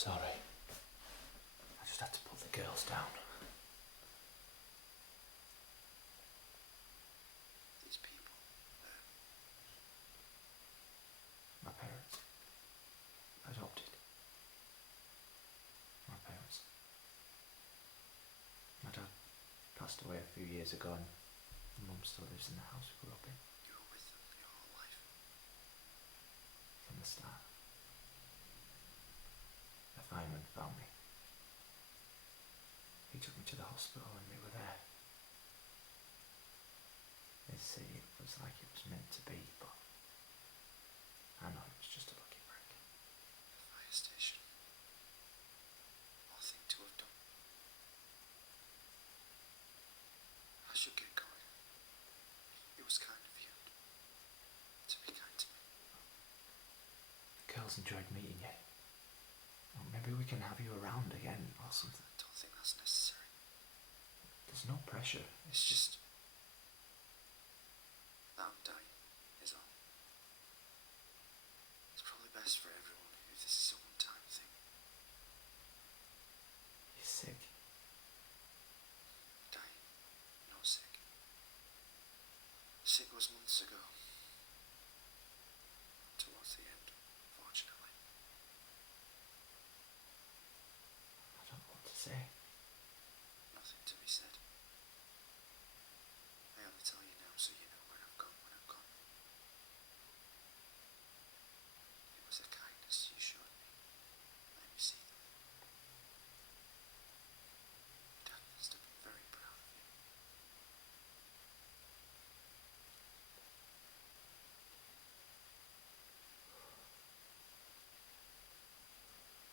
Sorry. I just had to put the girls down. These people, My parents. Adopted. My parents. My dad passed away a few years ago and Mum still lives in the house we grew up in. you were with them your whole life. From the start. A fireman found me. He took me to the hospital and we were there. They say it was like it was meant to be, but I know it was just a lucky break. The fire station. Odd thing to have done. I should get going. It was kind of you to be kind to me. The girls enjoyed meeting you. Well, maybe we can have you around again or something. I don't think that's necessary. There's no pressure. It's just that I'm dying, is all. It's probably best for everyone if this is a one-time thing. You're sick. Dying, not sick. Sick was months ago.